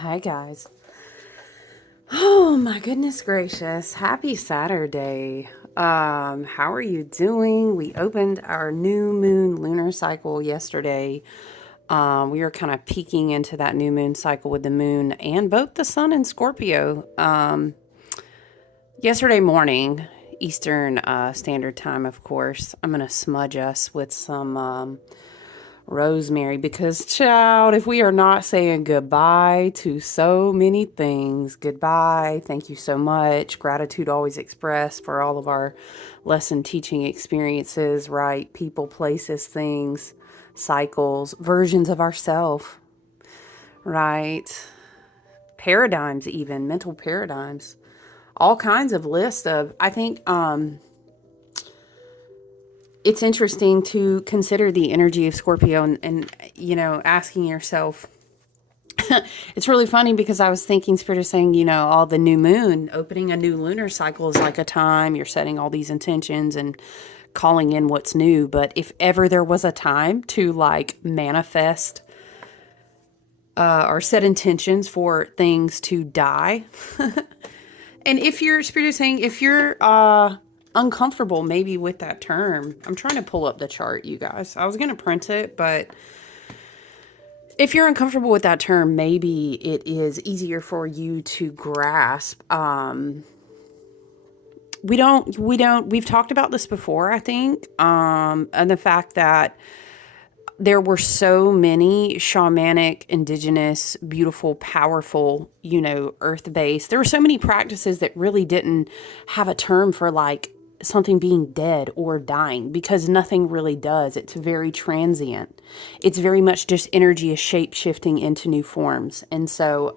Hi, guys. Oh, my goodness gracious. Happy Saturday. How are you doing? We opened our new moon lunar cycle yesterday. We were kind of peeking into that new moon cycle with the moon and both the sun and Scorpio. Yesterday morning, Eastern Standard Time, of course. I'm going to smudge us with some rosemary because, child, if we are not saying goodbye to so many things, goodbye, thank you so much, gratitude always expressed for all of our lesson teaching experiences, right? People, places, things, cycles, versions of ourself, right? Paradigms, even mental paradigms, all kinds of lists of, I think, it's interesting to consider the energy of Scorpio and asking yourself, it's really funny because I was thinking, Spirit is saying, all the new moon, opening a new lunar cycle is like a time you're setting all these intentions and calling in what's new. But if ever there was a time to like manifest or set intentions for things to die, and if your Spirit is saying, if you're uncomfortable maybe with that term, I'm trying to pull up the chart, you guys. I was going to print it, but if you're uncomfortable with that term, maybe it is easier for you to grasp. We've talked about this before, I think, and the fact that there were so many shamanic, indigenous, beautiful, powerful, earth-based. There were so many practices that really didn't have a term for like something being dead or dying because nothing really does. It's very transient. It's very much just energy is shape shifting into new forms. And so,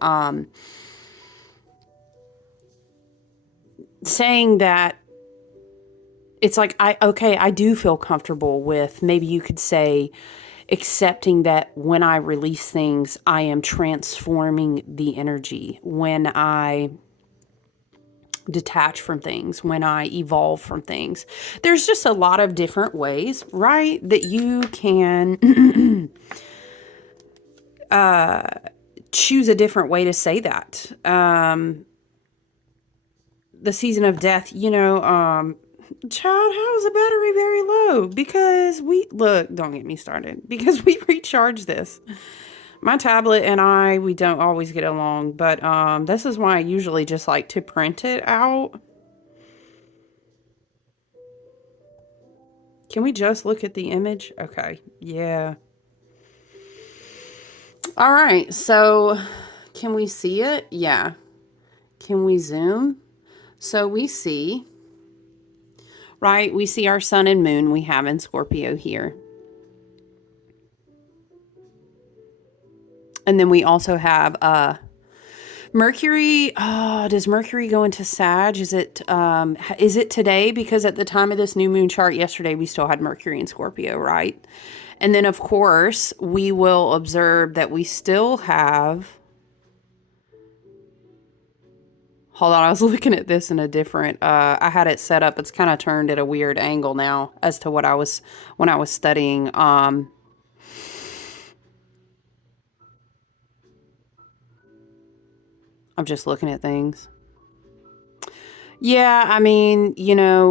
saying that it's like, I do feel comfortable with, maybe you could say, accepting that when I release things, I am transforming the energy. When I detach from things, when I evolve from things, there's just a lot of different ways, right, that you can choose a different way to say that. The season of death, child, how is the battery very low? Because don't get me started, because we recharge this. My tablet and we don't always get along, but this is why I usually just like to print it out. Can we just look at the image? Okay, yeah. All right, so can we see it? Yeah. Can we zoom? So we see, right, we see our sun and moon we have in Scorpio here. And then we also have Mercury. Does Mercury go into Sag? Is it today? Because at the time of this new moon chart yesterday, we still had Mercury in Scorpio, right? And then, of course, we will observe that we still have. Hold on, I was looking at this in a different. I had it set up. It's kind of turned at a weird angle now as to what I was when I was studying. I'm just looking at things. Yeah, I mean,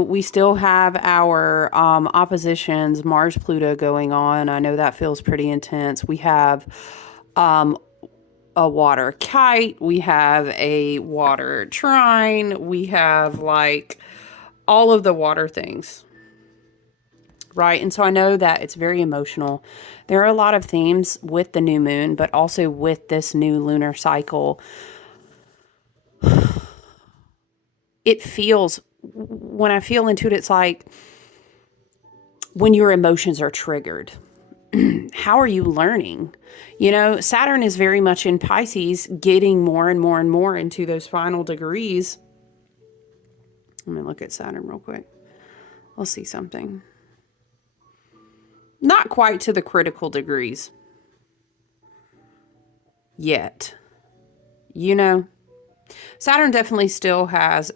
we still have our oppositions, Mars Pluto going on. I know that feels pretty intense. We have um, a water kite, we have a water trine, we have like all of the water things, right? And so I know that it's very emotional. There are a lot of themes with the new moon, but also with this new lunar cycle. It feels, when I feel into it, it's like when your emotions are triggered. How are you learning? Saturn is very much in Pisces, getting more and more and more into those final degrees. Let me look at Saturn real quick. We'll see something. Not quite to the critical degrees yet. Saturn definitely still has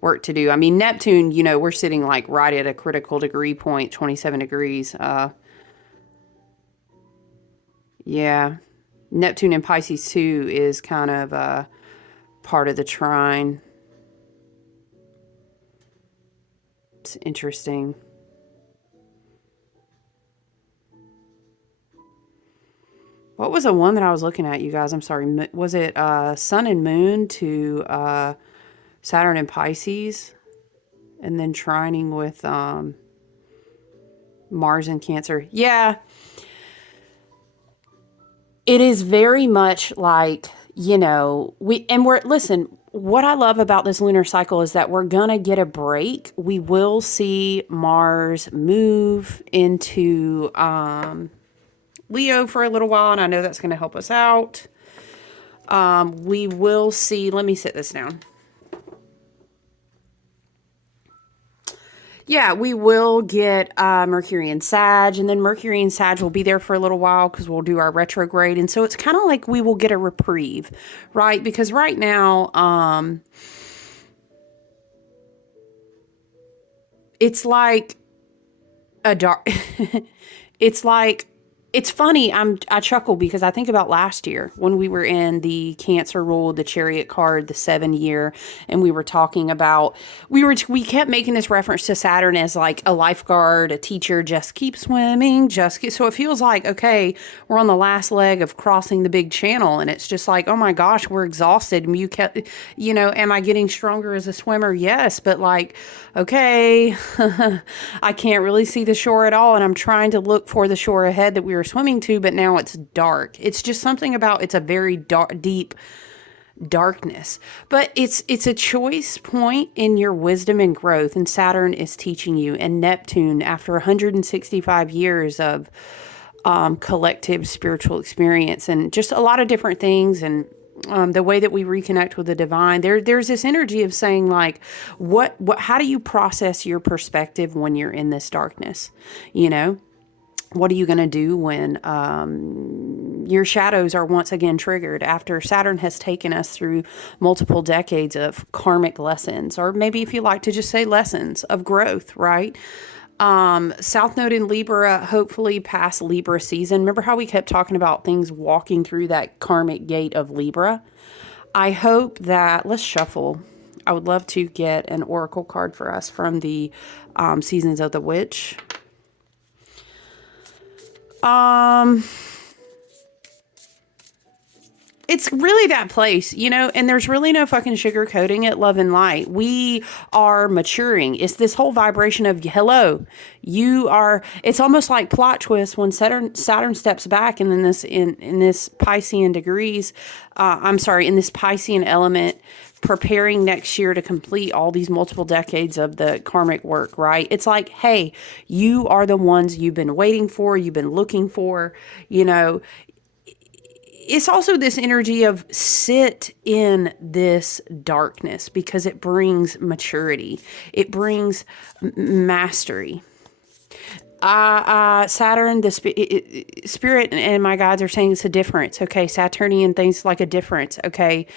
work to do. I mean, Neptune, we're sitting like right at a critical degree point, 27 degrees. Yeah. Neptune in Pisces too is kind of part of the trine. It's interesting. What was the one that I was looking at, you guys? I'm sorry. Was it Sun and Moon to Saturn and Pisces? And then trining with Mars and Cancer. Yeah. It is very much like, listen, what I love about this lunar cycle is that we're going to get a break. We will see Mars move into Leo for a little while, and I know that's going to help us out. We will see, let me sit this down. Yeah, we will get Mercury and Sag, and then Mercury and Sag will be there for a little while because we'll do our retrograde. And so it's kind of like we will get a reprieve, right? Because right now, it's like a dark, it's like, it's funny. I chuckle because I think about last year when we were in the Cancer rule, the Chariot card, the 7 year, and we were talking about we kept making this reference to Saturn as like a lifeguard, a teacher. Just keep swimming, so it feels like okay, we're on the last leg of crossing the big channel, and it's just like oh my gosh, we're exhausted. And am I getting stronger as a swimmer? Yes, but like okay, I can't really see the shore at all, and I'm trying to look for the shore ahead that we were swimming to, but now it's dark. It's just something about it's a very deep darkness, but it's a choice point in your wisdom and growth, and Saturn is teaching you, and Neptune, after 165 years of collective spiritual experience and just a lot of different things, and the way that we reconnect with the divine, there's this energy of saying like, how do you process your perspective when you're in this darkness? What are you going to do when your shadows are once again triggered after Saturn has taken us through multiple decades of karmic lessons, or maybe if you like to just say lessons of growth, right? South Node in Libra, hopefully past Libra season. Remember how we kept talking about things walking through that karmic gate of Libra? I hope that, let's shuffle. I would love to get an oracle card for us from the Seasons of the Witch. It's really that place, and there's really no fucking sugarcoating it, love and light. We are maturing. It's this whole vibration of, hello, it's almost like plot twist when Saturn steps back and then in this Piscean degrees, in this Piscean element, preparing next year to complete all these multiple decades of the karmic work, right? It's like, hey, you are the ones you've been waiting for, you've been looking for, It's also this energy of sit in this darkness because it brings maturity. It brings mastery. Saturn, the spirit and my guides are saying it's a difference. Okay. Saturnian things like a difference. Okay.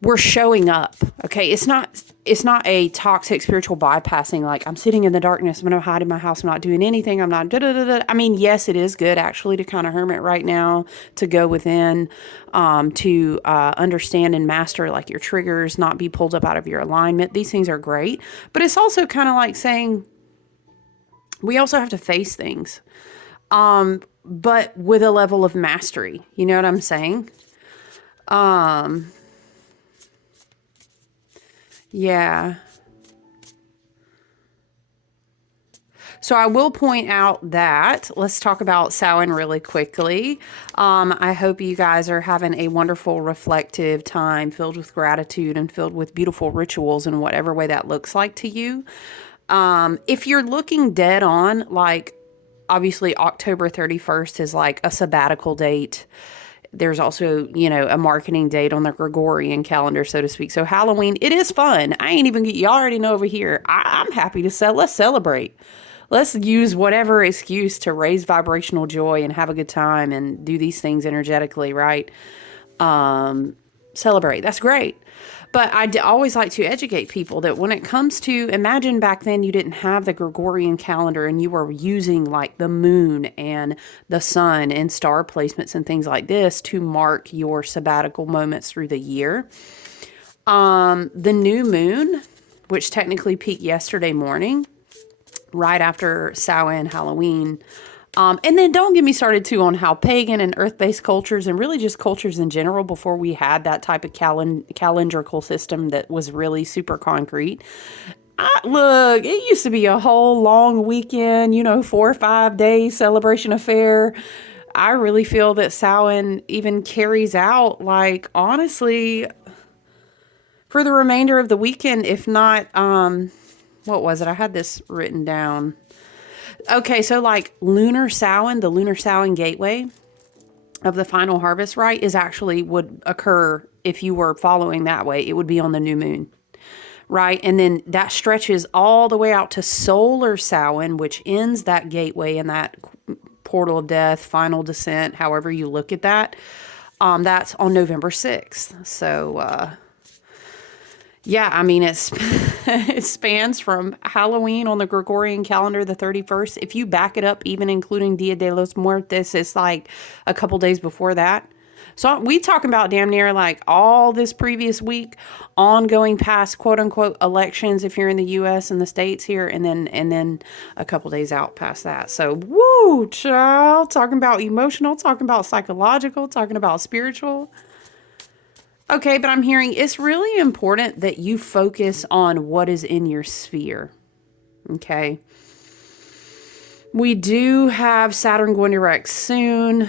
We're showing up. Okay. It's not a toxic spiritual bypassing. Like I'm sitting in the darkness. I'm going to hide in my house. I'm not doing anything. I'm not I mean, yes, it is good actually to kind of hermit right now, to go within, to understand and master like your triggers, not be pulled up out of your alignment. These things are great, but it's also kind of like saying we also have to face things, but with a level of mastery. You know what I'm saying? Yeah. So I will point out that, let's talk about Samhain really quickly. I hope you guys are having a wonderful, reflective time filled with gratitude and filled with beautiful rituals in whatever way that looks like to you. If you're looking dead on, like obviously October 31st is like a sabbatical date. There's also, a marketing date on the Gregorian calendar, so to speak. So Halloween, it is fun. Y'all already know over here. I'm happy to let's celebrate. Let's use whatever excuse to raise vibrational joy and have a good time and do these things energetically, right? Celebrate. That's great. But always like to educate people that when it comes to, imagine back then you didn't have the Gregorian calendar and you were using like the moon and the sun and star placements and things like this to mark your sabbatical moments through the year. The new moon, which technically peaked yesterday morning, right after Samhain, Halloween. And then don't get me started too on how pagan and earth-based cultures and really just cultures in general before we had that type of calendrical system that was really super concrete. Look, it used to be a whole long weekend, 4 or 5 day celebration affair. I really feel that Samhain even carries out, like, honestly, for the remainder of the weekend, if not, what was it? I had this written down. Okay, so like lunar Samhain, the lunar Samhain gateway of the final harvest rite is actually would occur if you were following that way. It would be on the new moon, right? And then that stretches all the way out to solar Samhain, which ends that gateway and that portal of death, final descent, however you look at that. That's on November 6th. So, yeah, I mean, it spans from Halloween on the Gregorian calendar, the 31st. If you back it up, even including Dia de los Muertos, it's like a couple days before that. So we talking about damn near like all this previous week, ongoing past quote unquote elections if you're in the U.S. and the States here, and then a couple days out past that. So woo, child, talking about emotional, talking about psychological, talking about spiritual. Okay, but I'm hearing it's really important that you focus on what is in your sphere. Okay. We do have Saturn going direct soon.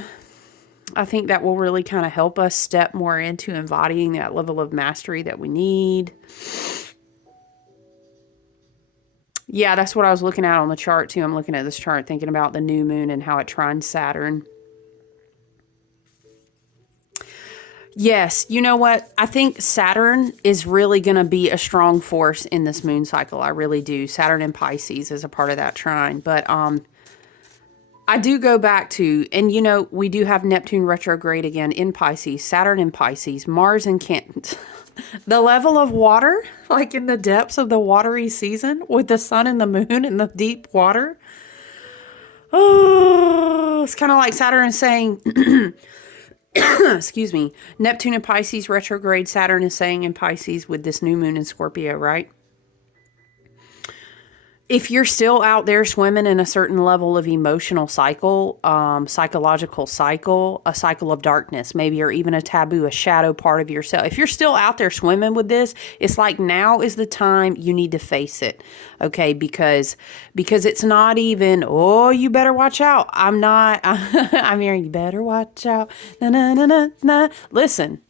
I think that will really kind of help us step more into embodying that level of mastery that we need. Yeah, that's what I was looking at on the chart too. I'm looking at this chart thinking about the new moon and how it trines Saturn. Yes, you know what? I think Saturn is really going to be a strong force in this moon cycle. I really do. Saturn in Pisces is a part of that trine. But I do go back to, and we do have Neptune retrograde again in Pisces, Saturn in Pisces, Mars in Cancer. The level of water, like in the depths of the watery season with the sun and the moon in the deep water. Oh, it's kind of like Saturn is saying... excuse me, Neptune in Pisces retrograde, Saturn is saying in Pisces with this new moon in Scorpio, right? If you're still out there swimming in a certain level of emotional cycle, psychological cycle, a cycle of darkness, maybe, or even a taboo, a shadow part of yourself. If you're still out there swimming with this, it's like now is the time you need to face it. Okay. Because it's not even, oh, you better watch out. I'm hearing you better watch out. Na, na, na, na, na. Listen,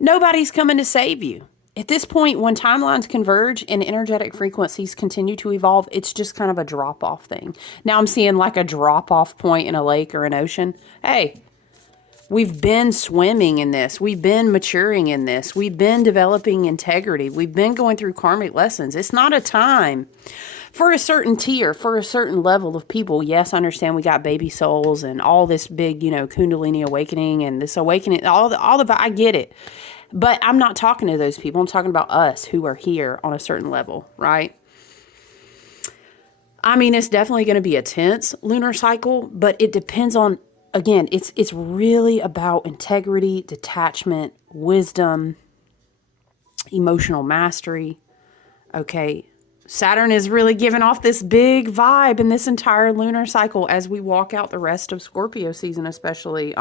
nobody's coming to save you. At this point, when timelines converge and energetic frequencies continue to evolve, it's just kind of a drop-off thing. Now I'm seeing like a drop-off point in a lake or an ocean. Hey, we've been swimming in this. We've been maturing in this. We've been developing integrity. We've been going through karmic lessons. It's not a time for a certain tier, for a certain level of people. Yes, I understand we got baby souls and all this big, Kundalini awakening and this awakening, I get it. But I'm not talking to those people. I'm talking about us who are here on a certain level, right? I mean, it's definitely going to be a tense lunar cycle, but it depends on, again, it's really about integrity, detachment, wisdom, emotional mastery. Okay. Saturn is really giving off this big vibe in this entire lunar cycle as we walk out the rest of Scorpio season, especially,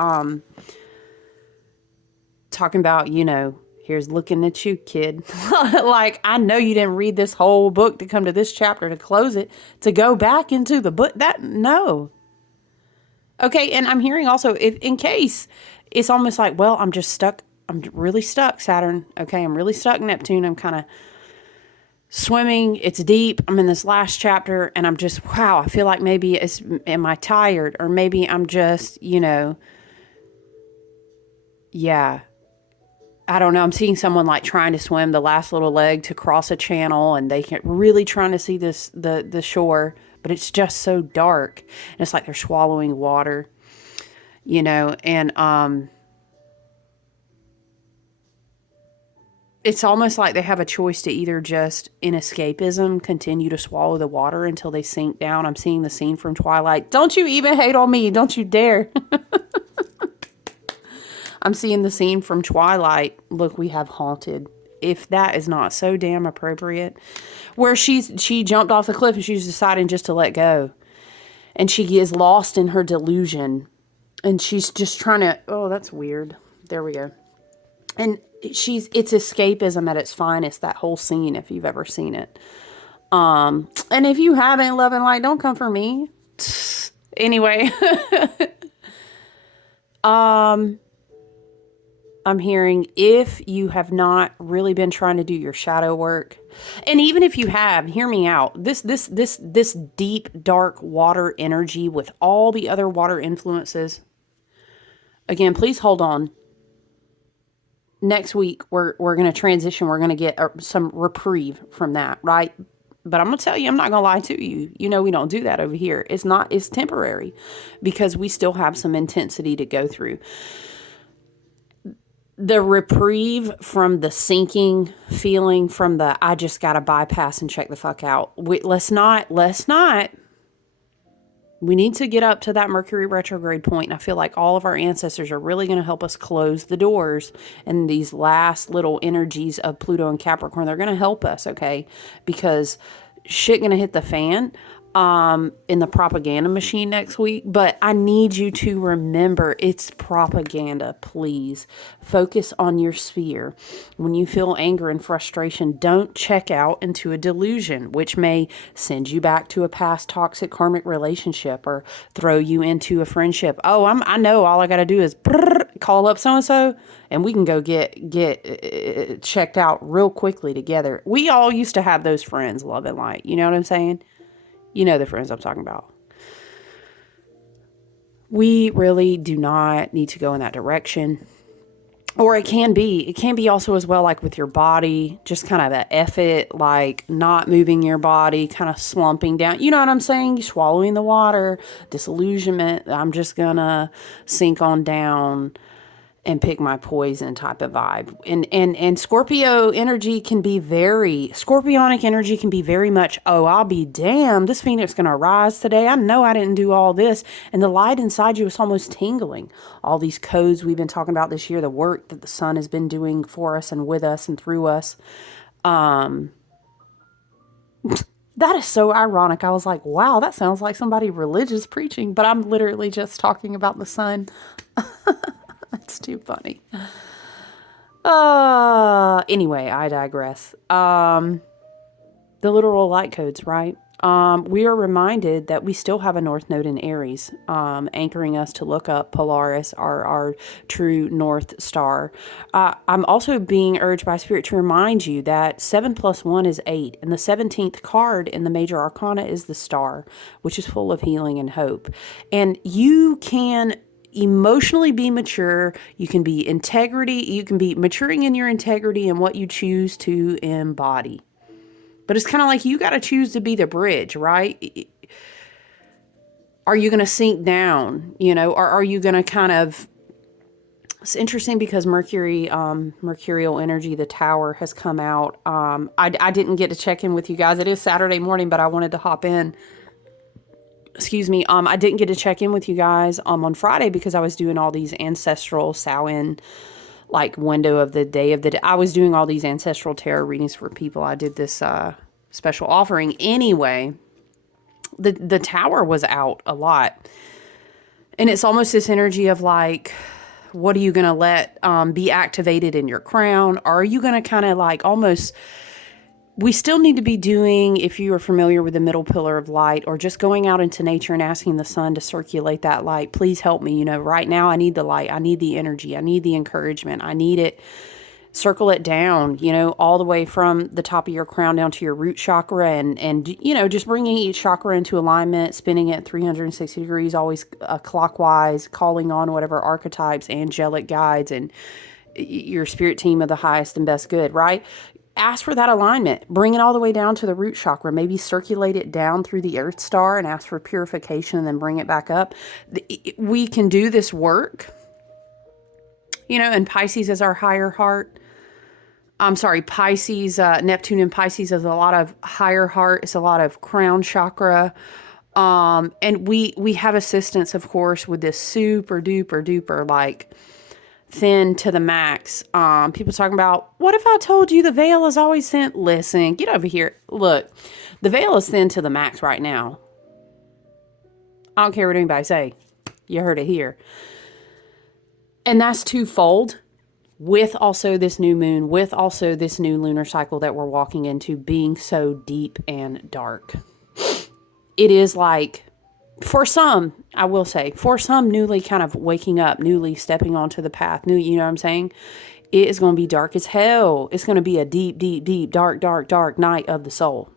talking about, here's looking at you, kid. Like, I know you didn't read this whole book to come to this chapter to close it, to go back into the book. No. Okay, and I'm hearing also, if in case, it's almost like, well, I'm just stuck. I'm really stuck, Saturn. Okay, I'm really stuck, Neptune. I'm kind of swimming. It's deep. I'm in this last chapter, and I'm just, wow, I feel like maybe am I tired? Or maybe I'm just, yeah. I don't know. I'm seeing someone like trying to swim the last little leg to cross a channel, and they can really trying to see the shore, but it's just so dark, and it's like they're swallowing water, and It's almost like they have a choice to either just, in escapism, continue to swallow the water until they sink down. I'm seeing the scene from Twilight. Don't you even hate on me. Don't you dare. I'm seeing the scene from Twilight. Look, we have haunted. If that is not so damn appropriate. Where she jumped off the cliff and she's deciding just to let go. And she is lost in her delusion. And she's just trying to, oh, that's weird. There we go. And it's escapism at its finest, that whole scene, if you've ever seen it. And if you haven't, Love and Light, don't come for me. Anyway. I'm hearing, if you have not really been trying to do your shadow work, and even if you have, hear me out. This deep, dark water energy with all the other water influences. Again, please hold on. Next week, we're going to transition. We're going to get some reprieve from that, right? But I'm going to tell you, I'm not going to lie to you. You know, we don't do that over here. It's temporary because we still have some intensity to go through. The reprieve from the sinking feeling, from the I just got to bypass and check the fuck out. Let's not. We need to get up to that Mercury retrograde point, and I feel like all of our ancestors are really going to help us close the doors. And these last little energies of Pluto and Capricorn, they're going to help us, okay? Because shit going to hit the fan in the propaganda machine next week. But I need you to remember, it's propaganda. Please focus on your sphere. When you feel anger and frustration, don't check out into a delusion, which may send you back to a past toxic karmic relationship or throw you into a friendship. Oh, I know all I got to do is call up so-and-so and we can go get checked out real quickly together. We all used to have those friends, Love and Light. You know what I'm saying? You know the friends I'm talking about. We really do not need to go in that direction. Or it can be also as well, like with your body, just kind of a F it, like not moving your body, kind of slumping down. You know what I'm saying? Swallowing the water, disillusionment. I'm just gonna sink on down and pick my poison type of vibe. And Scorpio energy can be Scorpionic energy can be very much, oh, I'll be damned. This Phoenix going to rise today. I know I didn't do all this. And the light inside you is almost tingling. All these codes we've been talking about this year, the work that the sun has been doing for us and with us and through us. That is so ironic. I was like, wow, that sounds like somebody religious preaching, but I'm literally just talking about the sun. That's too funny. Anyway, I digress. The literal light codes, right? We are reminded that we still have a North Node in Aries, anchoring us to look up Polaris, our true North Star. I'm also being urged by Spirit to remind you that 7 + 1 is 8, and the 17th card in the Major Arcana is the Star, which is full of healing and hope. And you can emotionally be mature. You can be maturing in your integrity and what you choose to embody. But it's kind of like you got to choose to be the bridge, right? Are you going to sink down, or are you going to kind of... It's interesting because mercurial energy, the tower, has come out. I didn't get to check in with you guys. It is Saturday morning, but I wanted to hop in. Excuse me. I didn't get to check in with you guys on Friday because I was doing all these ancestral Samhain, like window of the day of the day. I was doing all these ancestral tarot readings for people. I did this special offering. Anyway, the tower was out a lot. And it's almost this energy of like, what are you going to let be activated in your crown? Are you going to kind of like almost... We still need to be doing, if you are familiar with the middle pillar of light, or just going out into nature and asking the sun to circulate that light. Please help me. Right now I need the light. I need the energy. I need the encouragement. I need it. Circle it down, all the way from the top of your crown down to your root chakra, and just bringing each chakra into alignment, spinning it 360 degrees, always clockwise, calling on whatever archetypes, angelic guides, and your spirit team of the highest and best good, right? Ask for that alignment. Bring it all the way down to the root chakra. Maybe circulate it down through the earth star and ask for purification and then bring it back up. We can do this work, and Pisces is our higher heart. I'm sorry, Pisces, Neptune in Pisces is a lot of higher heart. It's a lot of crown chakra. And we have assistance, of course, with this super duper duper like thin to the max. People talking about, what if I told you the veil is always thin? Listen, get over here. Look, the veil is thin to the max right now. I don't care what anybody say. You heard it here. And that's twofold, with also this new moon, with also this new lunar cycle that we're walking into being so deep and dark. It is like, for some, I will say, for some newly kind of waking up, newly stepping onto the path, you know what I'm saying? It is going to be dark as hell. It's going to be a deep, deep, deep, dark, dark, dark night of the soul.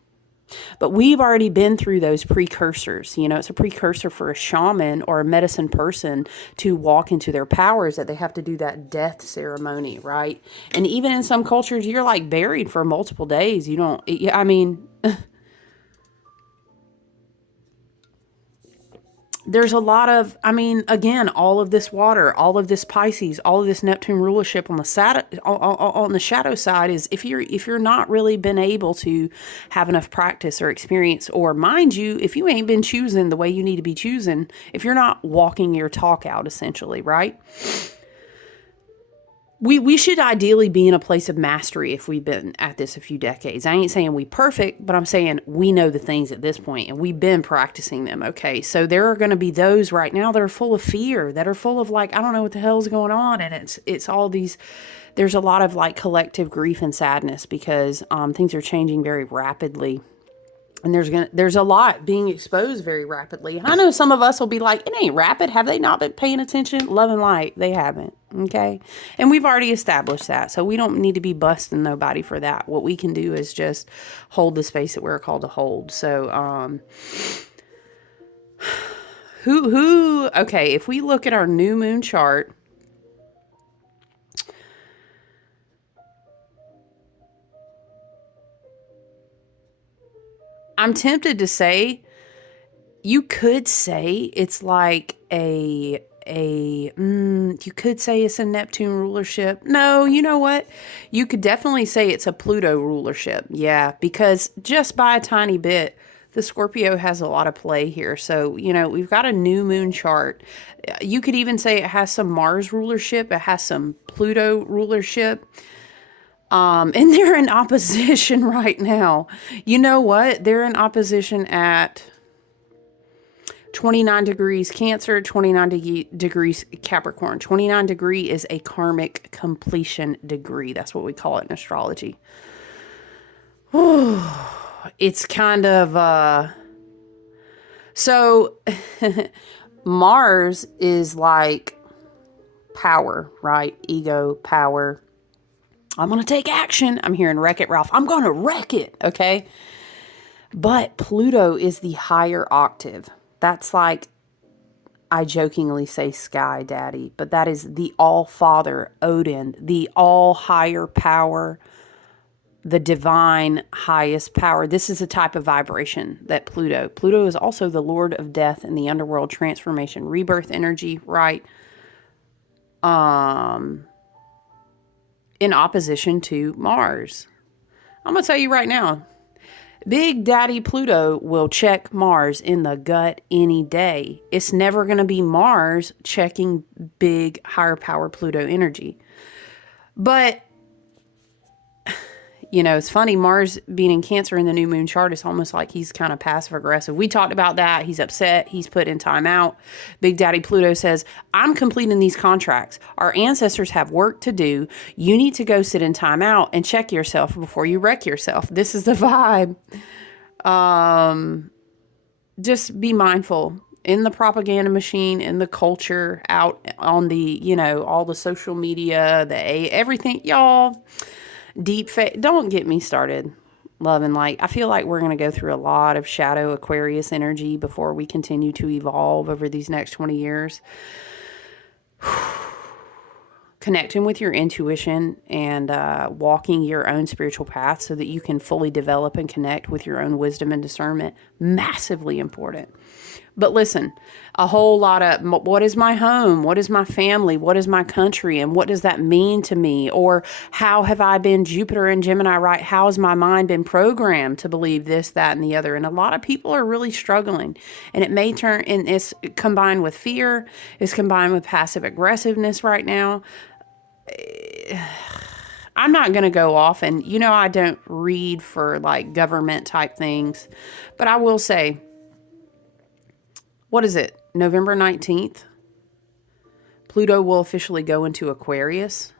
But we've already been through those precursors. You know, it's a precursor for a shaman or a medicine person to walk into their powers, that they have to do that death ceremony, right? And even in some cultures, you're like buried for multiple days. You don't, I mean... There's a lot of, I mean, again, all of this water, all of this Pisces, all of this Neptune rulership on the shadow side is, if you're not really been able to have enough practice or experience, or mind you, if you ain't been choosing the way you need to be choosing, if you're not walking your talk out, essentially, right? We should ideally be in a place of mastery if we've been at this a few decades. I ain't saying we perfect, but I'm saying we know the things at this point and we've been practicing them. Okay. So there are going to be those right now that are full of fear, that are full of like, I don't know what the hell's going on. And it's all these, there's a lot of like collective grief and sadness because things are changing very rapidly. And there's a lot being exposed very rapidly. I know some of us will be like, it ain't rapid. Have they not been paying attention? Love and light. They haven't. Okay. And we've already established that. So we don't need to be busting nobody for that. What we can do is just hold the space that we're called to hold. So, okay. If we look at our new moon chart, I'm tempted to say, you could say it's like you could say it's a Neptune rulership. No, you know what? You could definitely say it's a Pluto rulership. Yeah, because just by a tiny bit, the Scorpio has a lot of play here. So, you know, we've got a new moon chart. You could even say it has some Mars rulership. It has some Pluto rulership. And they're in opposition right now. You know what? They're in opposition at 29 degrees Cancer, 29 degrees Capricorn. 29 degree is a karmic completion degree. That's what we call it in astrology. It's kind of, so Mars is like power, right? Ego, power. I'm going to take action. I'm hearing Wreck-It Ralph. I'm going to wreck it. Okay. But Pluto is the higher octave. That's like, I jokingly say sky daddy, but that is the all father, Odin, the all higher power, the divine highest power. This is a type of vibration that Pluto is also the Lord of death and the underworld transformation, rebirth energy, right? In opposition to Mars. I'm going to tell you right now, Big Daddy Pluto will check Mars in the gut any day. It's never going to be Mars checking big higher power Pluto energy. But, you know, it's funny, Mars being in Cancer in the new moon chart is almost like he's kind of passive aggressive. We talked about that. He's upset. He's put in time out. Big Daddy Pluto says, I'm completing these contracts. Our ancestors have work to do. You need to go sit in time out and check yourself before you wreck yourself. This is the vibe. Just be mindful in the propaganda machine, in the culture, out on the, you know, all the social media, everything, y'all. Deep fake. Don't get me started. Love and light. I feel like we're going to go through a lot of shadow Aquarius energy before we continue to evolve over these next 20 years. Connecting with your intuition and walking your own spiritual path so that you can fully develop and connect with your own wisdom and discernment. Massively important. But listen, a whole lot of what is my home? What is my family? What is my country? And what does that mean to me? Or how have I been Jupiter and Gemini, right? How has my mind been programmed to believe this, that, and the other? And a lot of people are really struggling. And it may turn, and it's combined with fear, it's combined with passive aggressiveness right now. I'm not going to go off and, I don't read for like government type things, but I will say, what is it? November 19th, Pluto will officially go into Aquarius.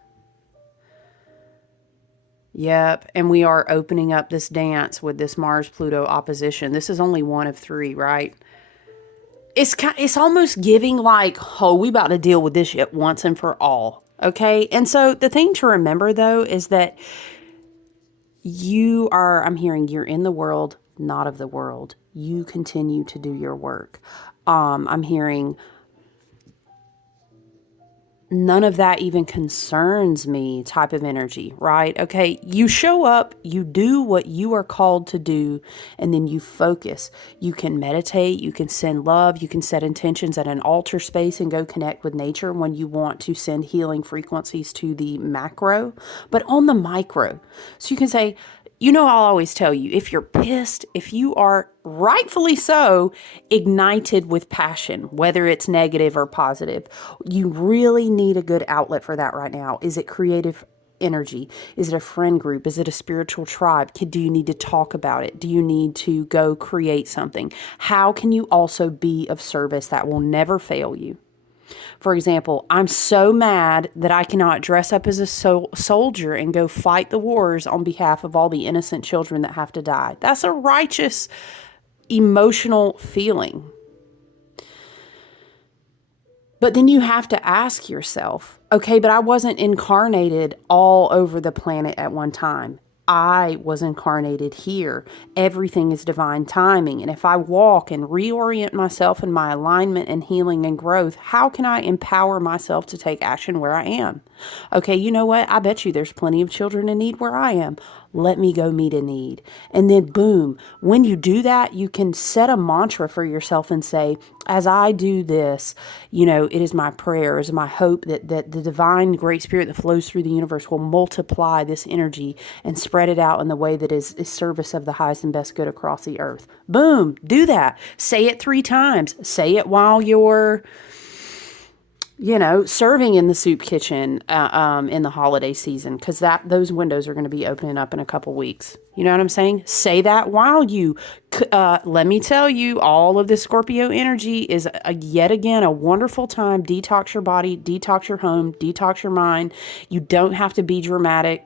Yep. And we are opening up this dance with this Mars-Pluto opposition. This is only one of three, right? It's almost giving like, oh, we about to deal with this shit once and for all. Okay. And so the thing to remember though, is that I'm hearing you're in the world, not of the world. You continue to do your work. I'm hearing none of that even concerns me type of energy, right? Okay, you show up, you do what you are called to do, and then you focus. You can meditate, you can send love, you can set intentions at an altar space and go connect with nature when you want to send healing frequencies to the macro, but on the micro. So you can say, I'll always tell you, if you're pissed, if you are rightfully so ignited with passion, whether it's negative or positive, you really need a good outlet for that right now. Is it creative energy? Is it a friend group? Is it a spiritual tribe? Do you need to talk about it? Do you need to go create something? How can you also be of service that will never fail you? For example, I'm so mad that I cannot dress up as a soldier and go fight the wars on behalf of all the innocent children that have to die. That's a righteous, emotional feeling. But then you have to ask yourself, okay, but I wasn't incarnated all over the planet at one time. I was incarnated here. Everything is divine timing. And if I walk and reorient myself in my alignment and healing and growth, how can I empower myself to take action where I am? Okay, you know what? I bet you there's plenty of children in need where I am. Let me go meet a need. And then boom, when you do that, you can set a mantra for yourself and say, as I do this, it is my prayer, it is my hope that the divine great spirit that flows through the universe will multiply this energy and spread it out in the way that is service of the highest and best good across the earth. Boom, do that. Say it 3 times. Say it while you're serving in the soup kitchen in the holiday season, because those windows are going to be opening up in a couple weeks. You know what I'm saying? Say that while you, let me tell you, all of this Scorpio energy is yet again a wonderful time. Detox your body, detox your home, detox your mind. You don't have to be dramatic.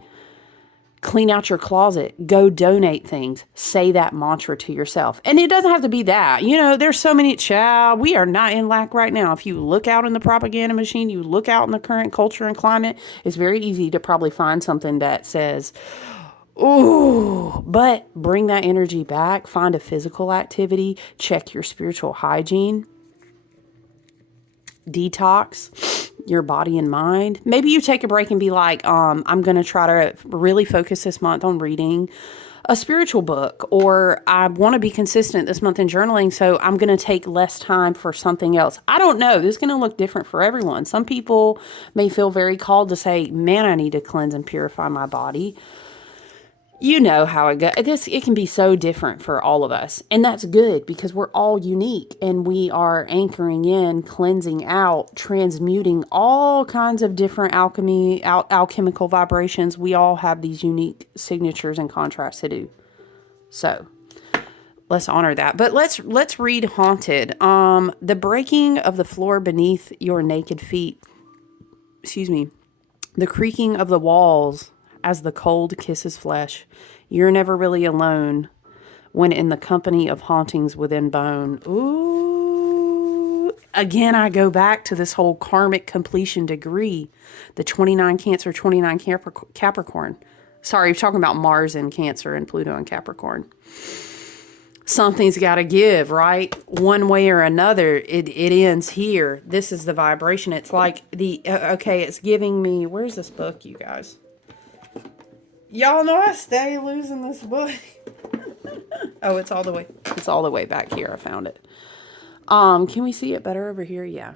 Clean out your closet, go donate things, say that mantra to yourself. And it doesn't have to be that. There's so many, we are not in lack right now. If you look out in the propaganda machine, you look out in the current culture and climate, it's very easy to probably find something that says, ooh, but bring that energy back, find a physical activity, check your spiritual hygiene, detox your body and mind. Maybe you take a break and be like, I'm going to try to really focus this month on reading a spiritual book, or I want to be consistent this month in journaling, so I'm going to take less time for something else. I don't know. This is going to look different for everyone. Some people may feel very called to say, man, I need to cleanse and purify my body. You know how it goes. It can be so different for all of us. And that's good, because we're all unique and we are anchoring in, cleansing out, transmuting all kinds of different alchemical vibrations. We all have these unique signatures and contrasts to do. So let's honor that. But let's read Haunted. The breaking of the floor beneath your naked feet. Excuse me. The creaking of the walls as the cold kisses flesh. You're never really alone when in the company of hauntings within bone. Ooh. Again, I go back to this whole karmic completion degree. The 29 Cancer, 29 Capricorn. Sorry, I'm talking about Mars in Cancer and Pluto in Capricorn. Something's got to give, right? One way or another, it ends here. This is the vibration. It's like it's giving me, where's this book, you guys? Y'all know I stay losing this book. Oh, it's all the way back here. I found it. Can we see it better over here? Yeah.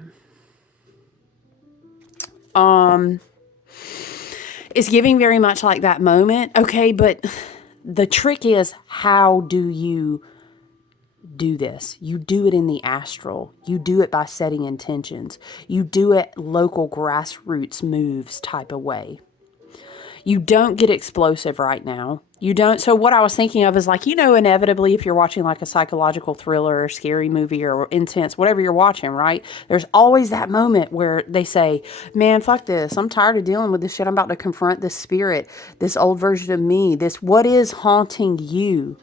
It's giving very much like that moment. Okay, but the trick is, how do you do this? You do it in the astral. You do it by setting intentions. You do it local grassroots moves type of way. You don't get explosive right now. You don't. So what I was thinking of is like, inevitably if you're watching like a psychological thriller or scary movie or intense, whatever you're watching, right? There's always that moment where they say, man, fuck this. I'm tired of dealing with this shit. I'm about to confront this spirit, this old version of me, this, what is haunting you?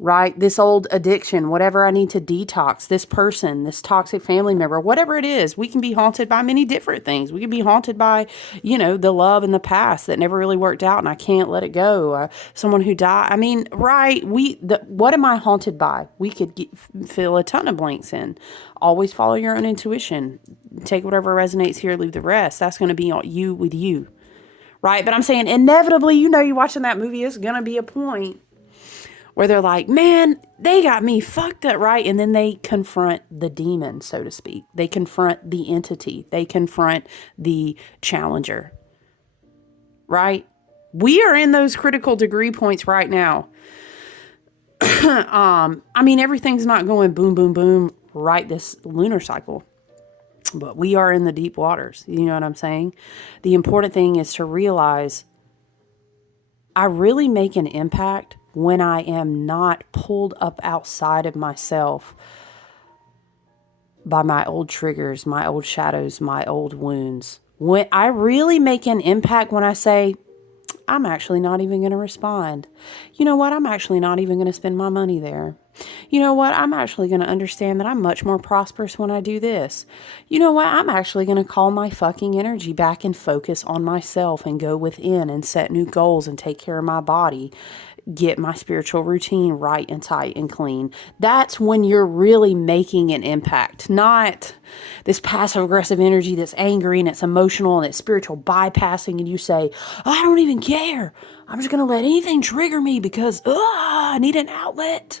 Right? This old addiction, whatever I need to detox, this person, this toxic family member, whatever it is. We can be haunted by many different things. We can be haunted by, the love in the past that never really worked out and I can't let it go. Someone who died. I mean, right. What am I haunted by? We could fill a ton of blanks in. Always follow your own intuition. Take whatever resonates here, leave the rest. That's going to be you with you. Right. But I'm saying inevitably, you're watching that movie, it's going to be a point where they're like, man, they got me fucked up, right? And then they confront the demon, so to speak. They confront the entity. They confront the challenger, right? We are in those critical degree points right now. Everything's not going boom, boom, boom right this lunar cycle. But we are in the deep waters. You know what I'm saying? The important thing is to realize I really make an impact when I am not pulled up outside of myself by my old triggers, my old shadows, my old wounds. When I really make an impact when I say, I'm actually not even going to respond. You know what? I'm actually not even going to spend my money there. You know what? I'm actually going to understand that I'm much more prosperous when I do this. You know what? I'm actually going to call my fucking energy back and focus on myself and go within and set new goals and take care of my body. Get my spiritual routine right and tight and clean. That's when you're really making an impact, not this passive aggressive energy that's angry and it's emotional and it's spiritual bypassing. And you say, oh, I don't even care. I'm just going to let anything trigger me because I need an outlet.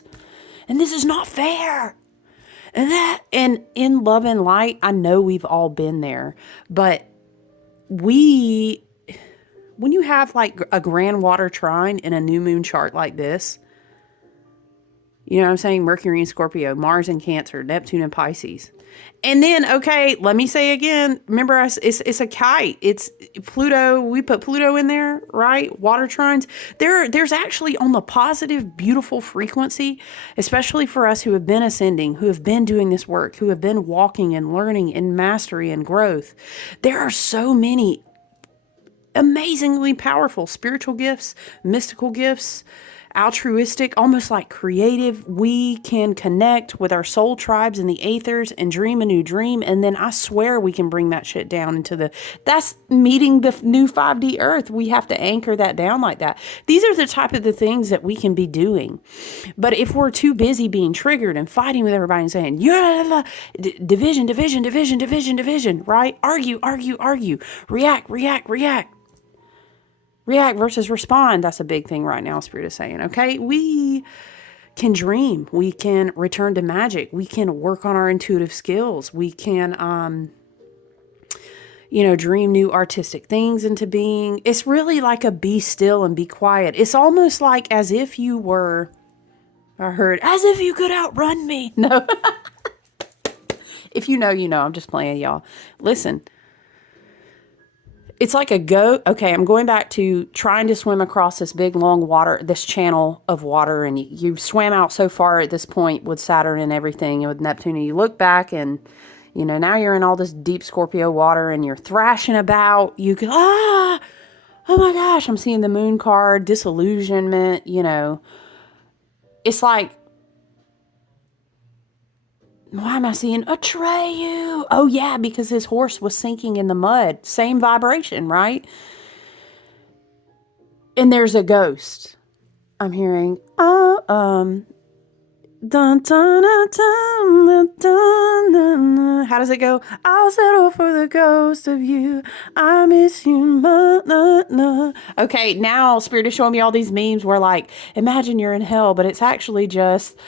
And this is not fair. And in love and light, I know we've all been there, but when you have like a grand water trine in a new moon chart like this, you know what I'm saying? Mercury in Scorpio, Mars in Cancer, Neptune in Pisces. And then, okay, let me say again, remember it's a kite. It's Pluto. We put Pluto in there, right? Water trines. There's actually on the positive, beautiful frequency, especially for us who have been ascending, who have been doing this work, who have been walking and learning in mastery and growth. There are so many amazingly powerful spiritual gifts, mystical gifts, altruistic, almost like creative. We can connect with our soul tribes in the aethers and dream a new dream. And then I swear we can bring that shit down into that's meeting the new 5D earth. We have to anchor that down like that. These are the type of the things that we can be doing. But if we're too busy being triggered and fighting with everybody and saying, yeah, division, division, division, division, division, right? Argue, argue, argue, react, react, react. React versus respond. That's a big thing right now, Spirit is saying, okay? We can dream. We can return to magic. We can work on our intuitive skills. We can, dream new artistic things into being. It's really like a be still and be quiet. It's almost like as if you were, I heard, as if you could outrun me. No. If you know, I'm just playing, y'all. Listen. It's like okay, I'm going back to trying to swim across this big, long water, this channel of water, and you swam out so far at this point with Saturn and everything, and with Neptune, and you look back and, now you're in all this deep Scorpio water, and you're thrashing about, you go, oh my gosh, I'm seeing the moon card, disillusionment, It's like, why am I seeing Atreyu? Oh yeah, because his horse was sinking in the mud. Same vibration, right? And there's a ghost. I'm hearing, dun, dun, dun, dun, dun, dun. How does it go? I'll settle for the ghost of you. I miss you. Okay, now Spirit is showing me all these memes where like, imagine you're in hell, but it's actually just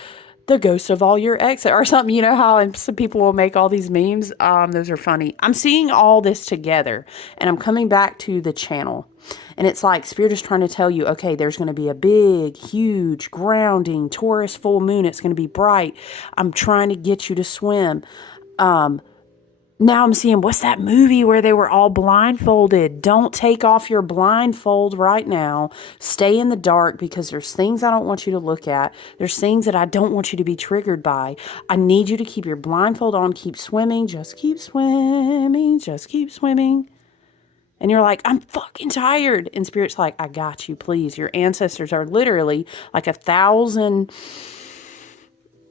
the ghost of all your exes or something. You know how some people will make all these memes? Those are funny. I'm seeing all this together and I'm coming back to the channel. And it's like Spirit is trying to tell you, okay, there's going to be a big, huge, grounding Taurus full moon. It's going to be bright. I'm trying to get you to swim. Now I'm seeing, what's that movie where they were all blindfolded? Don't take off your blindfold right now. Stay in the dark because there's things I don't want you to look at. There's things that I don't want you to be triggered by. I need you to keep your blindfold on. Keep swimming. Just keep swimming. Just keep swimming. And you're like, I'm fucking tired. And Spirit's like, I got you, please. Your ancestors are literally like 1,000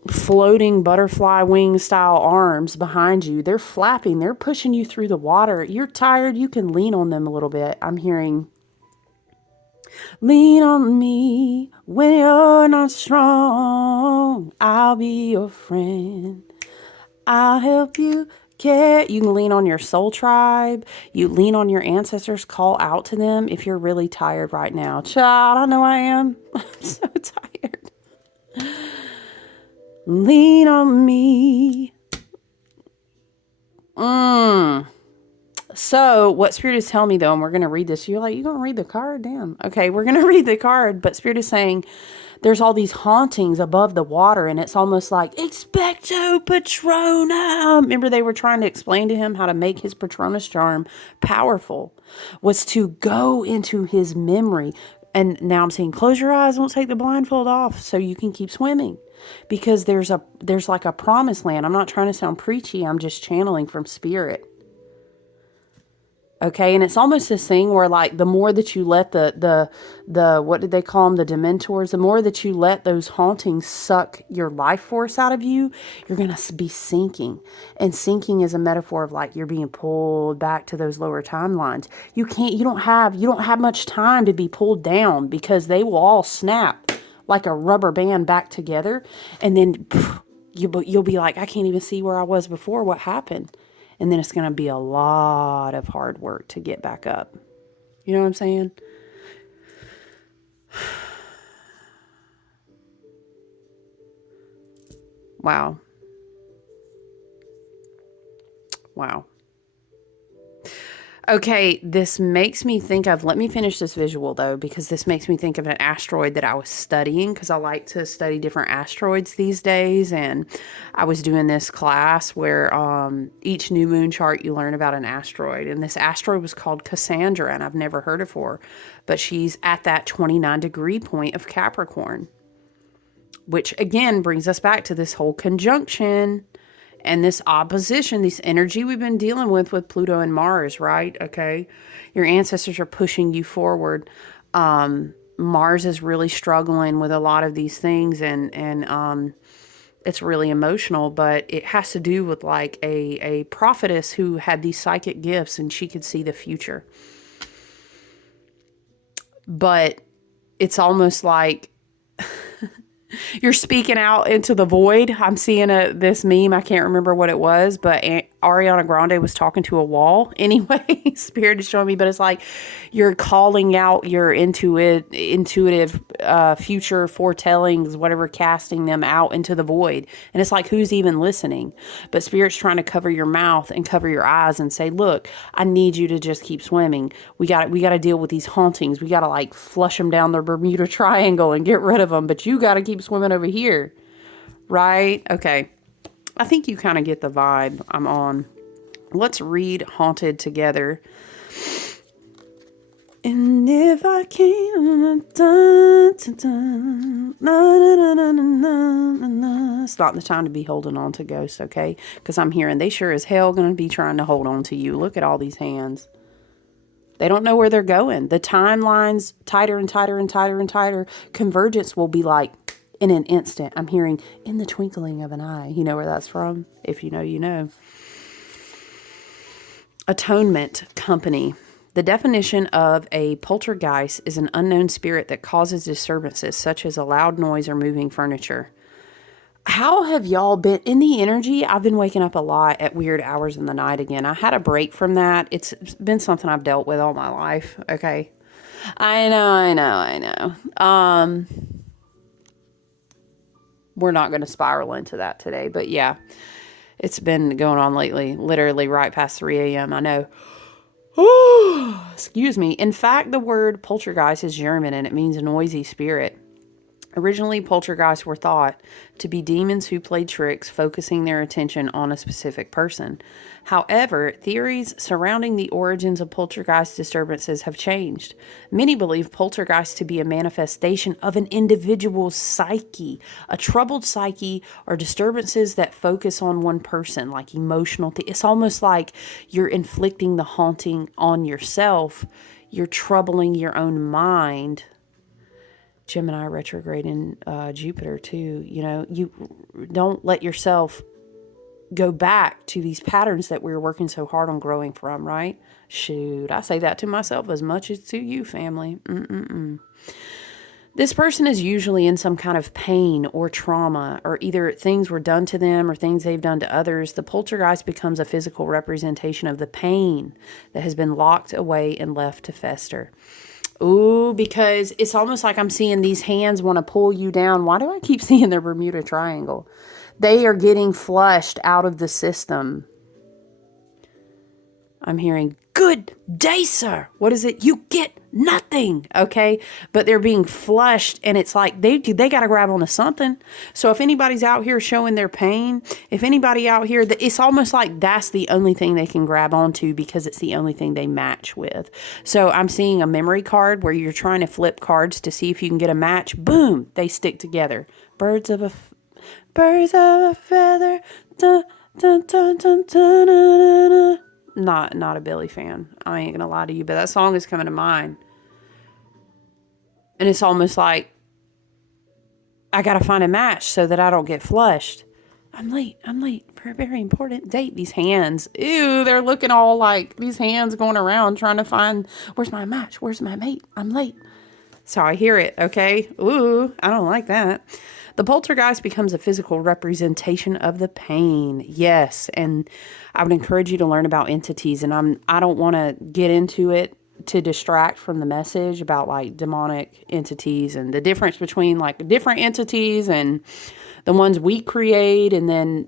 floating butterfly wing style arms behind you. They're flapping. They're pushing you through the water. You're tired. You can lean on them a little bit. I'm hearing, lean on me when you're not strong. I'll be your friend. I'll help you. You can lean on your soul tribe. You lean on your ancestors. Call out to them if you're really tired right now. Child, I know I am. I'm so tired. Lean on me. So what Spirit is telling me though, and we're going to read this. You're like, you going to read the card? Damn. Okay, we're going to read the card. But Spirit is saying there's all these hauntings above the water. And it's almost like, Expecto Patronum. Remember they were trying to explain to him how to make his Patronus charm powerful. Was to go into his memory. And now I'm saying, close your eyes. Don't take the blindfold off so you can keep swimming. Because there's like a promised land. I'm not trying to sound preachy. I'm just channeling from Spirit. Okay. And it's almost this thing where like the more that you let the what did they call them? The Dementors, the more that you let those hauntings suck your life force out of you, you're going to be sinking. And sinking is a metaphor of like, you're being pulled back to those lower timelines. You don't have much time to be pulled down because they will all snap like a rubber band back together. And then you'll be like, I can't even see where I was before. What happened? And then it's going to be a lot of hard work to get back up. You know what I'm saying? Wow. Wow. Okay, this makes me think of, let me finish this visual though, because this makes me think of an asteroid that I was studying, because I like to study different asteroids these days. And I was doing this class where each new moon chart you learn about an asteroid. And this asteroid was called Cassandra, and I've never heard of her, but she's at that 29-degree point of Capricorn, which again brings us back to this whole conjunction. And this opposition, this energy we've been dealing with Pluto and Mars, right? Okay. Your ancestors are pushing you forward. Mars is really struggling with a lot of these things and it's really emotional, but it has to do with like a prophetess who had these psychic gifts and she could see the future. But it's almost like you're speaking out into the void. I'm seeing this meme. I can't remember what it was, but Ariana Grande was talking to a wall. Anyway, Spirit is showing me, but it's like you're calling out your intuitive future foretellings, whatever, casting them out into the void. And it's like, who's even listening? But Spirit's trying to cover your mouth and cover your eyes and say, look, I need you to just keep swimming. We got to deal with these hauntings. We got to like flush them down the Bermuda Triangle and get rid of them. But you got to keep swimming over here. Right? Okay. I think you kind of get the vibe I'm on. Let's read Haunted together. And if I can't, it's not the time to be holding on to ghosts, okay? Because I'm hearing they sure as hell going to be trying to hold on to you. Look at all these hands. They don't know where they're going. The timeline's tighter and tighter and tighter and tighter. Convergence will be like in an instant. I'm hearing in the twinkling of an eye. You know where that's from? If you know, you know. Atonement company. The definition of a poltergeist is an unknown spirit that causes disturbances, such as a loud noise or moving furniture. How have y'all been in the energy? I've been waking up a lot at weird hours in the night again. I had a break from that. It's been something I've dealt with all my life. Okay. I know. we're not going to spiral into that today. But yeah, it's been going on lately, literally right past 3 a.m. I know. Excuse me. In fact, the word poltergeist is German and it means a noisy spirit. Originally, poltergeists were thought to be demons who played tricks, focusing their attention on a specific person. However, theories surrounding the origins of poltergeist disturbances have changed. Many believe poltergeist to be a manifestation of an individual's psyche, a troubled psyche, or disturbances that focus on one person, like emotional. It's almost like you're inflicting the haunting on yourself. You're troubling your own mind. Gemini retrograde in Jupiter too. You know, you don't let yourself go back to these patterns that we were working so hard on growing from, right? Shoot, I say that to myself as much as to you, family. This person is usually in some kind of pain or trauma, or either things were done to them or things they've done to others. The poltergeist becomes a physical representation of the pain that has been locked away and left to fester. Ooh, because it's almost like I'm seeing these hands want to pull you down. Why do I keep seeing the Bermuda Triangle? They are getting flushed out of the system. I'm hearing, good day, sir. What is it? You get nothing. Okay. But they're being flushed and it's like they got to grab onto something. So if anybody's out here showing their pain, if anybody out here, it's almost like that's the only thing they can grab onto because it's the only thing they match with. So I'm seeing a memory card where you're trying to flip cards to see if you can get a match. Boom. They stick together. Birds of a feather. Dun, dun, dun, dun, dun, dun, dun. Not a Billy fan. I ain't gonna lie to you, but that song is coming to mind. And it's almost like I gotta find a match so that I don't get flushed. I'm late for a very important date. These hands, ew, they're looking all like these hands going around trying to find, where's my match? Where's my mate? I'm late. So I hear it, okay? Ooh, I don't like that. The poltergeist becomes a physical representation of the pain. Yes, and I would encourage you to learn about entities, and I don't want to get into it to distract from the message about like demonic entities and the difference between like different entities and the ones we create, and then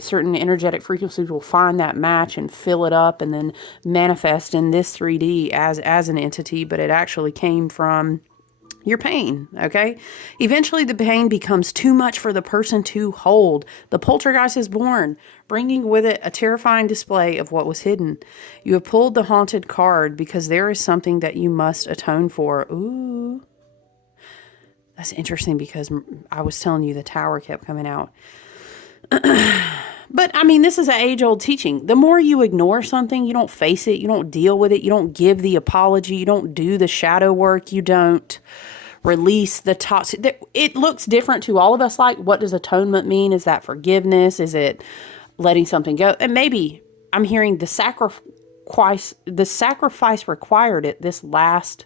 certain energetic frequencies will find that match and fill it up and then manifest in this 3D as an entity, but it actually came from your pain, okay? Eventually, the pain becomes too much for the person to hold. The poltergeist is born, bringing with it a terrifying display of what was hidden. You have pulled the haunted card because there is something that you must atone for. Ooh. That's interesting because I was telling you the tower kept coming out. But, I mean, this is an age-old teaching. The more you ignore something, you don't face it, you don't deal with it, you don't give the apology, you don't do the shadow work, you don't release the toxic. It looks different to all of us. Like, what does atonement mean? Is that forgiveness? Is it letting something go? And maybe I'm hearing the sacrifice required at this last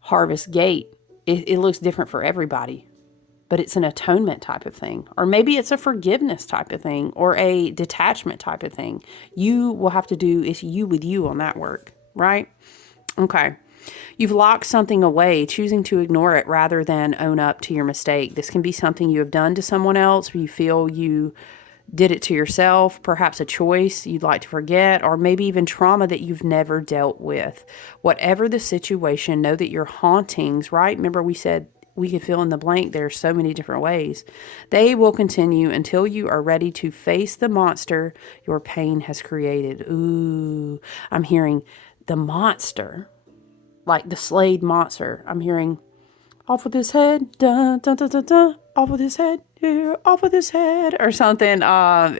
harvest gate. It looks different for everybody. But it's an atonement type of thing. Or maybe it's a forgiveness type of thing. Or a detachment type of thing. You will have to do, it's you with you on that work. Right? Okay. You've locked something away, choosing to ignore it rather than own up to your mistake. This can be something you have done to someone else, or you feel you did it to yourself, perhaps a choice you'd like to forget, or maybe even trauma that you've never dealt with. Whatever the situation, know that your hauntings, right? Remember we said we could fill in the blank. There's so many different ways. They will continue until you are ready to face the monster your pain has created. Ooh, I'm hearing the monster, like the slayed monster. I'm hearing, off with his head, dun, dun, dun, dun, dun, off with his head, here, off with his head, or something. Now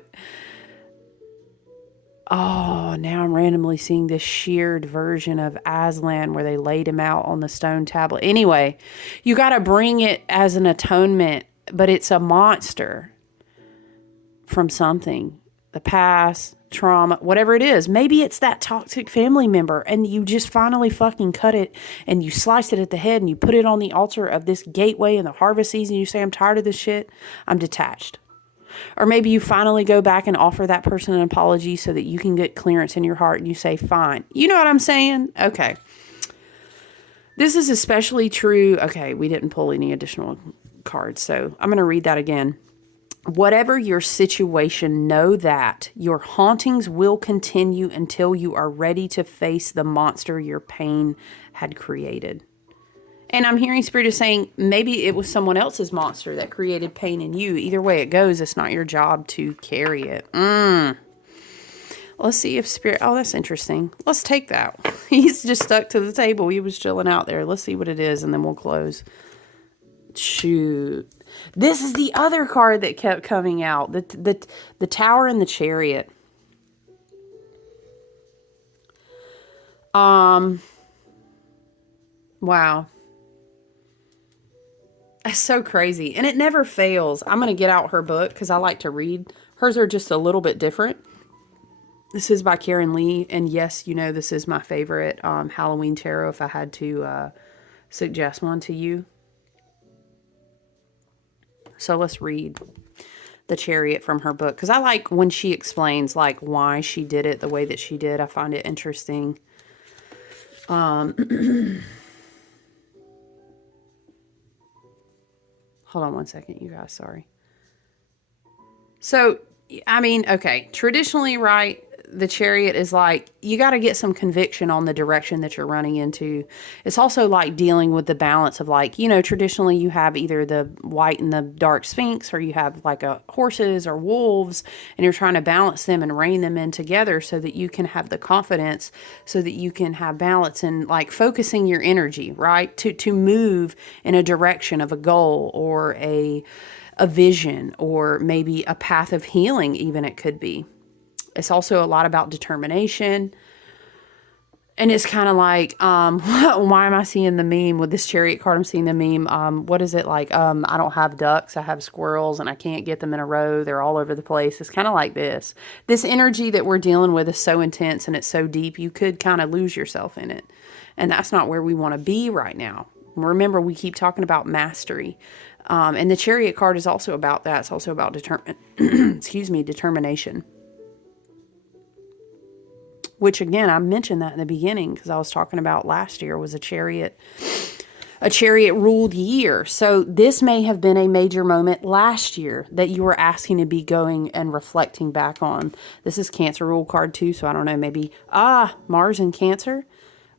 I'm randomly seeing this sheared version of Aslan where they laid him out on the stone tablet. Anyway, you got to bring it as an atonement, but it's a monster from something. The past, trauma, whatever it is. Maybe it's that toxic family member and you just finally fucking cut it and you sliced it at the head and you put it on the altar of this gateway in the harvest season. You say, I'm tired of this shit. I'm detached. Or maybe you finally go back and offer that person an apology so that you can get clearance in your heart and you say, fine. You know what I'm saying? Okay. This is especially true. Okay, we didn't pull any additional card. So I'm going to read that again. Whatever your situation, know that your hauntings will continue until you are ready to face the monster your pain had created. And I'm hearing Spirit is saying maybe it was someone else's monster that created pain in you. Either way it goes, it's not your job to carry it. Let's see if Spirit... Oh, that's interesting. Let's take that. He's just stuck to the table. He was chilling out there. Let's see what it is, and then we'll close. Shoot. This is the other card that kept coming out. The Tower and the Chariot. Wow. That's so crazy. And it never fails. I'm going to get out her book because I like to read. Hers are just a little bit different. This is by Karen Lee. And yes, you know, this is my favorite Halloween tarot if I had to suggest one to you. So let's read the Chariot from her book. Because I like when she explains like why she did it the way that she did. I find it interesting. Hold on one second, you guys. Sorry. So, I mean, okay. Traditionally, right, the Chariot is like, you got to get some conviction on the direction that you're running into. It's also like dealing with the balance of like, you know, traditionally you have either the white and the dark Sphinx, or you have like horses or wolves, and you're trying to balance them and rein them in together so that you can have the confidence, so that you can have balance and like focusing your energy, right? To move in a direction of a goal or a vision, or maybe a path of healing, even it could be. It's also a lot about determination. And it's kind of like, why am I seeing the meme with this Chariot card? I'm seeing the meme. What is it like? I don't have ducks. I have squirrels, and I can't get them in a row. They're all over the place. It's kind of like this. This energy that we're dealing with is so intense and it's so deep. You could kind of lose yourself in it. And that's not where we want to be right now. Remember, we keep talking about mastery. And the Chariot card is also about that. It's also about determination. Which again, I mentioned that in the beginning because I was talking about last year was a chariot ruled year. So this may have been a major moment last year that you were asking to be going and reflecting back on. This is Cancer rule card too. So I don't know, maybe, Mars in Cancer.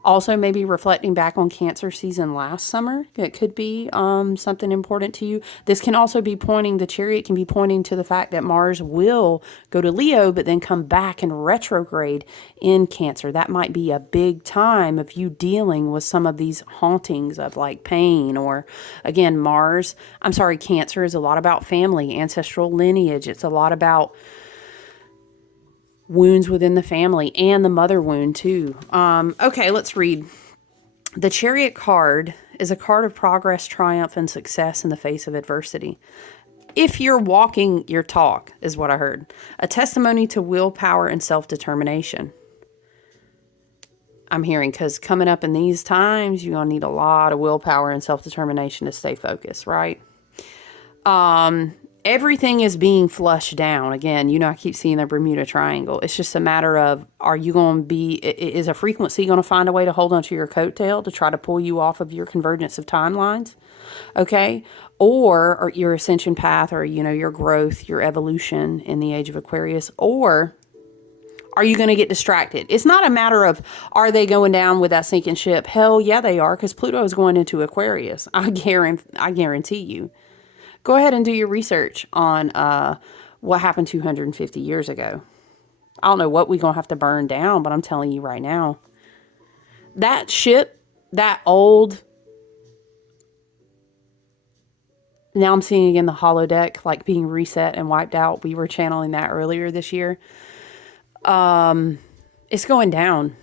Also, maybe reflecting back on Cancer season last summer. It could be something important to you. This can also be pointing, the Chariot can be pointing to the fact that Mars will go to Leo, but then come back and retrograde in Cancer. That might be a big time of you dealing with some of these hauntings of like pain, or again, Cancer is a lot about family, ancestral lineage. It's a lot about wounds within the family and the mother wound too. Okay, let's read. The Chariot card is a card of progress, triumph, and success in the face of adversity. If you're walking your talk, is what I heard. A testimony to willpower and self-determination. I'm hearing, because coming up in these times, you're going to need a lot of willpower and self-determination to stay focused, right? Everything is being flushed down. Again, you know, I keep seeing the Bermuda Triangle. It's just a matter of, are you going to be, is a frequency going to find a way to hold onto your coattail to try to pull you off of your convergence of timelines? Okay. Or your ascension path, or, you know, your growth, your evolution in the age of Aquarius, or are you going to get distracted? It's not a matter of, are they going down with that sinking ship? Hell yeah, they are, because Pluto is going into Aquarius. I guarantee you. Go ahead and do your research on what happened 250 years ago. I don't know what we're going to have to burn down, but I'm telling you right now. That ship, that old... Now I'm seeing again the holodeck, like being reset and wiped out. We were channeling that earlier this year. It's going down.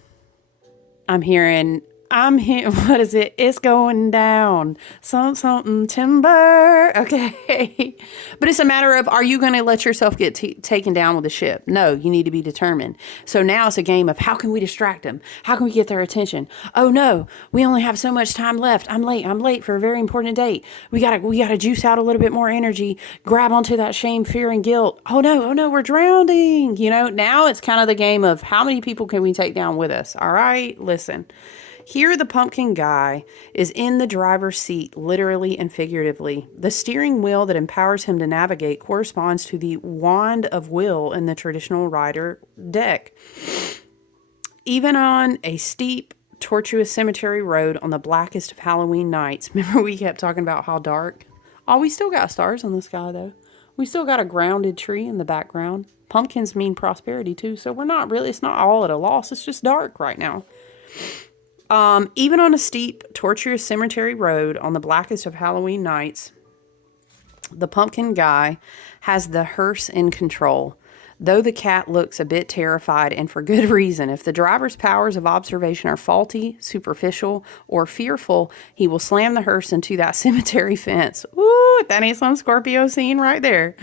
I'm hearing, what is it? It's going down. Something timber. Okay. But it's a matter of, are you going to let yourself get taken down with the ship? No, you need to be determined. So now it's a game of, how can we distract them? How can we get their attention? Oh no, we only have so much time left. I'm late for a very important date. We gotta juice out a little bit more energy, grab onto that shame, fear, and guilt. Oh no, we're drowning. You know, now it's kind of the game of, how many people can we take down with us? All right, listen. Here, the pumpkin guy is in the driver's seat, literally and figuratively. The steering wheel that empowers him to navigate corresponds to the wand of will in the traditional rider deck. Even on a steep, tortuous cemetery road on the blackest of Halloween nights, remember we kept talking about how dark? Oh, we still got stars in the sky, though. We still got a grounded tree in the background. Pumpkins mean prosperity, too, so we're not really, it's not all at a loss. It's just dark right now. Even on a steep, tortuous cemetery road on the blackest of Halloween nights, the pumpkin guy has the hearse in control. Though the cat looks a bit terrified, and for good reason. If the driver's powers of observation are faulty, superficial, or fearful, he will slam the hearse into that cemetery fence. Ooh, that ain't some Scorpio scene right there.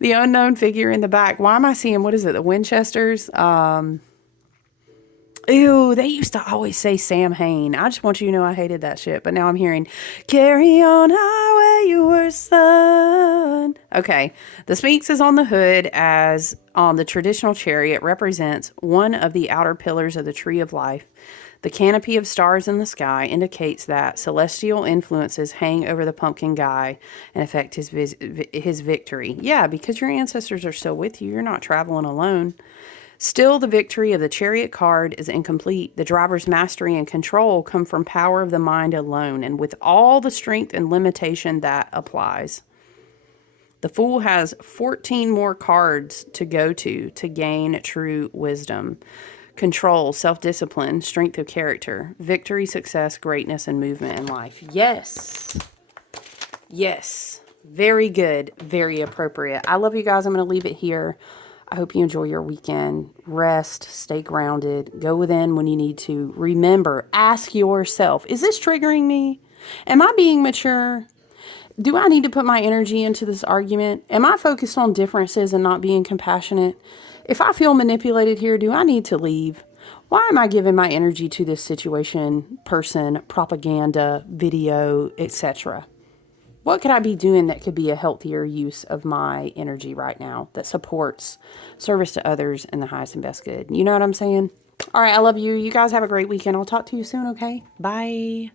The unknown figure in the back. Why am I seeing, what is it, the Winchesters? Ew, they used to always say Sam Hain. I just want you to know I hated that shit. But now I'm hearing, carry on highway, your son. Okay, the Sphinx is on the hood as on the traditional chariot represents one of the outer pillars of the tree of life. The canopy of stars in the sky indicates that celestial influences hang over the pumpkin guy and affect his victory. Yeah, because your ancestors are still with you. You're not traveling alone. Still, the victory of the chariot card is incomplete. The driver's mastery and control come from power of the mind alone, and with all the strength and limitation that applies. The Fool has 14 more cards to go to gain true wisdom. Control, self-discipline, strength of character, victory, success, greatness, and movement in life. Yes. Yes. Very good. Very appropriate. I love you guys. I'm going to leave it here. I hope you enjoy your weekend. Rest, stay grounded, go within when you need to. Remember, ask yourself, is this triggering me? Am I being mature? Do I need to put my energy into this argument? Am I focused on differences and not being compassionate? If I feel manipulated here, do I need to leave? Why am I giving my energy to this situation, person, propaganda, video, etc.? What could I be doing that could be a healthier use of my energy right now that supports service to others and the highest and best good? You know what I'm saying? All right, I love you. You guys have a great weekend. I'll talk to you soon, okay? Bye.